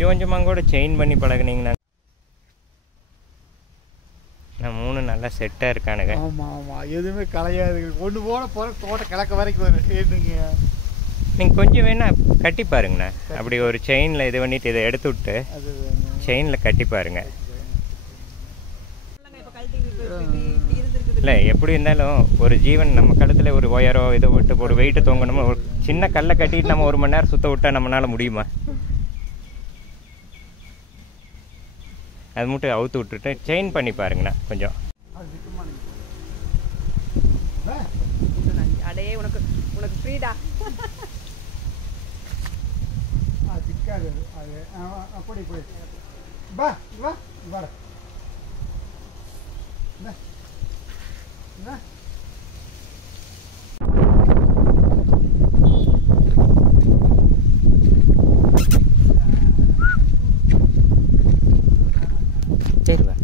கொஞ்சம் கொஞ்சமாக கூட செயின் பண்ணி பழகுனீங்கன்னா நான் 3 நல்லா செட்டாக இருக்கானுங்க. ஆமாம் ஆமாம், எதுவுமே கலையாது. கொண்டு போன தோட்டம் கிழக்க வரைக்கும் வரும். ஏதுங்க நீங்கள் கொஞ்சம் வேணால் கட்டி பாருங்கண்ணா. அப்படி ஒரு செயினில் இது பண்ணிவிட்டு இதை எடுத்து விட்டு அது செயினில் கட்டி பாருங்க. இல்லை எப்படி இருந்தாலும் ஒரு ஜீவன் நம்ம கழுத்தில் ஒரு ஒயரோ இதை விட்டு ஒரு வெயிட்டு தொங்கணுமோ, ஒரு சின்ன கல்லை கட்டிட்டு நம்ம 1 மணி நேரம் சுற்ற விட்டால் நம்மளால் முடியுமா? அது மட்டும் அவுத்து விட்டுட்டு செயின் பண்ணி பாருங்கண்ணா கொஞ்சம். அடே உனக்கு ஃப்ரீடா. சிக்காது அது. அப்படி போய் வா வா வர சரி வா.